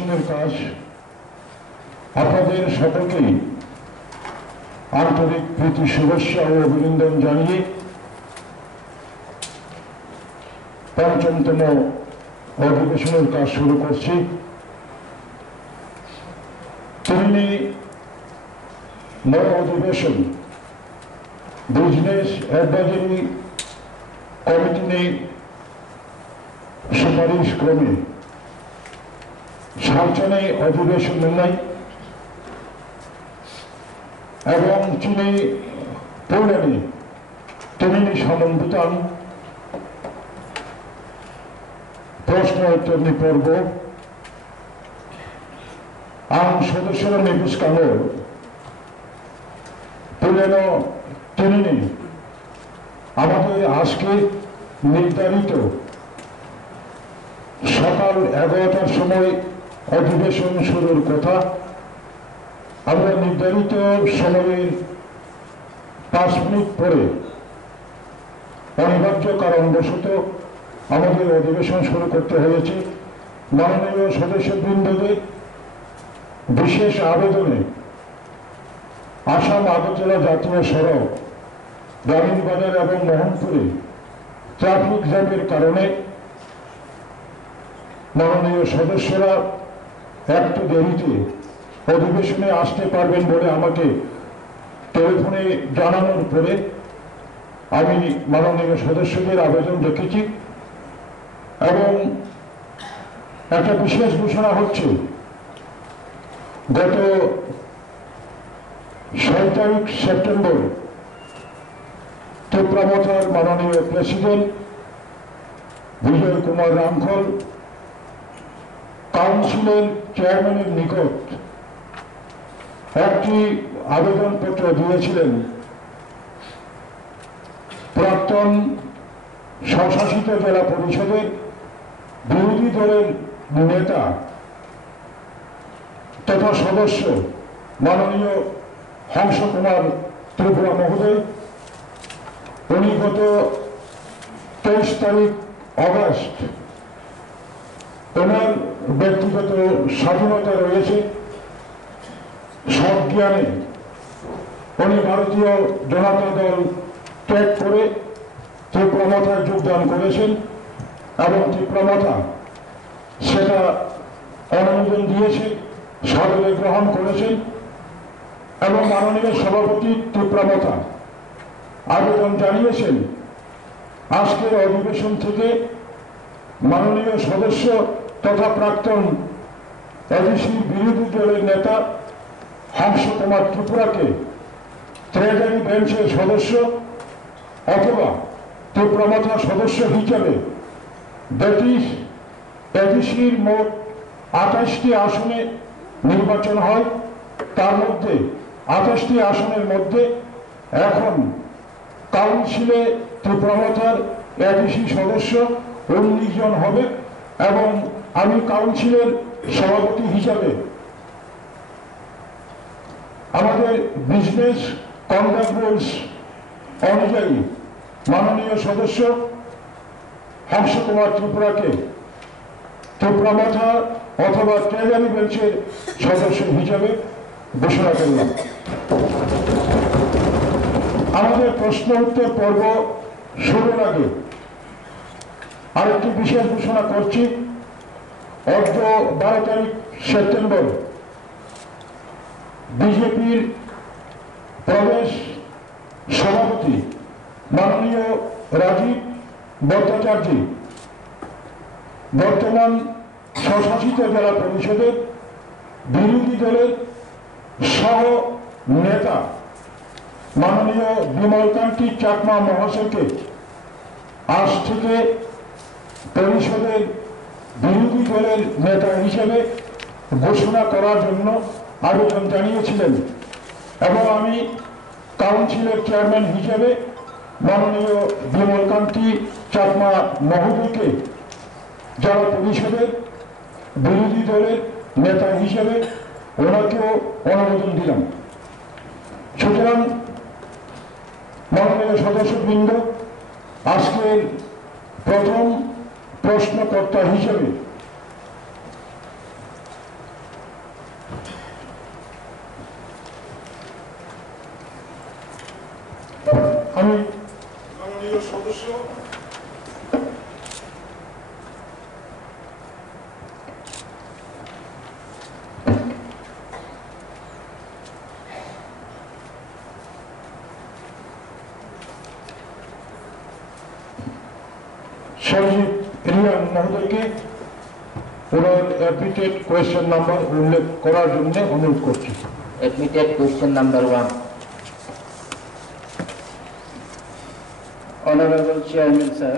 অধিবেশনের কাজ আপনাদের সকলকেই আন্তরিক প্রীতি শুভেচ্ছা ও অভিনন্দন জানিয়ে পঞ্চমতম অধিবেশনের কাজ শুরু করছি। তিনি নয় অধিবেশন বিজনেস অ্যাডভাইজারি কমিটি নিয়ে সুপারিশ ক্রমে সালচনে অধিবেশন নাই এবং চীনে পৌরাণী তিনি সমন্বিতান প্রশ্ন উত্তর পর্ব আম সদস্যরা নিপুষ্কানো পুরানো তিনি আমাদের আজকে নির্ধারিত সকাল 11টার সময় অধিবেশন শুরুর কথা। আমরা নির্ধারিত সময়ের 5 মিনিট পরে অনিবার্য কারণবশত আমাদের অধিবেশন শুরু করতে হয়েছে। মাননীয় সদস্যবৃন্দদের বিশেষ আবেদনে আসাম আগরতলা জাতীয় সড়ক রানীরবাজার এবং মোহনপুরে ট্রাফিক জ্যামের কারণে মাননীয় সদস্যরা একটু দেরিতে অধিবেশনে আসতে পারবেন বলে আমাকে টেলিফোনে জানানোর পরে আমি মাননীয় সদস্যদের আবেদন রেখেছি এবং একটা বিশেষ ঘোষণা হচ্ছে, গত 6 সেপ্টেম্বর ত্রিপুরামথার মাননীয় প্রেসিডেন্ট বিজয় কুমার রামখল কাউন্সিলের চেয়ারম্যানের নিকট একটি আবেদনপত্র দিয়েছিলেন। প্রাক্তন স্বশাসিত জেলা পরিষদের বিরোধী দলের নেতা তথা সদস্য মাননীয় হংস কুমার ত্রিপুরা মহোদয়, উনি গত 23 তারিখ অগাস্ট ওনার ব্যক্তিগত স্বাধীনতা রয়েছে, সজ্ঞানে উনি ভারতীয় জনতা দল ত্যাগ করে ত্রিপুরামথায় যোগদান করেছেন এবং ত্রিপুরামথা সেটা অনুমোদন দিয়েছে, সাদরে গ্রহণ করেছেন এবং মাননীয় সভাপতি ত্রিপুরামথা আবেদন জানিয়েছেন আজকের অধিবেশন থেকে মাননীয় সদস্য তথা প্রাক্তন এডিসি বিরোধী দলের নেতা হংস কুমার ত্রিপুরাকে ট্রেজারি বেঞ্চের সদস্য অথবা ত্রিপুরামথা সদস্য হিসেবে এডিসির মোট 28টি আসনে নির্বাচন হয়। তার মধ্যে 28টি আসনের মধ্যে এখন কাউন্সিলে ত্রিপুরামথার এডিসি সদস্য 19 জন হবে এবং আমি কাউন্সিলের সভাপতি হিসাবে আমাদের বিজনেস কন্ডাক্ট রুলস অনুযায়ী মাননীয় সদস্য হংস কুমার ত্রিপুরাকে ত্রিপুরামথা অথবা ট্রেজারি বেঞ্চের সদস্য হিসাবে ঘোষণা করলাম। আমাদের প্রশ্ন উত্তর পর্ব শুরুর আগে আরেকটি বিশেষ ঘোষণা করছি। অর্থ 12 তারিখ সেপ্টেম্বর বিজেপির প্রদেশ সভাপতি মাননীয় রাজীব ভট্টাচার্য বর্তমান স্বশাসিত জেলা পরিষদের বিরোধী দলের সহ নেতা মাননীয় বিমলকান্তি চাকমা মহাশয়কে আজ থেকে পরিষদের বিরোধী দলের নেতা হিসেবে ঘোষণা করার জন্য আবেদন জানিয়েছিলেন এবং আমি কাউন্সিলের চেয়ারম্যান হিসেবে মাননীয় বিমলকান্তি চাকমা মহোদয়কে জেলা পরিষদের বিরোধী দলের নেতা হিসেবে ওনাকেও অনুমোদন দিলাম। সুতরাং মাননীয় সদস্যবৃন্দ, আজকের প্রথম প্রশ্নকর্তা হিসেবে আমি মাননীয় সদস্য সঞ্জিত রিয়ান মহোদয়কে ওনার অ্যাডমিটেড কোয়েশ্চেন নাম্বার উল্লেখ করার জন্য অনুরোধ করছি। Admitted question number 1. Honorable Chairman, sir,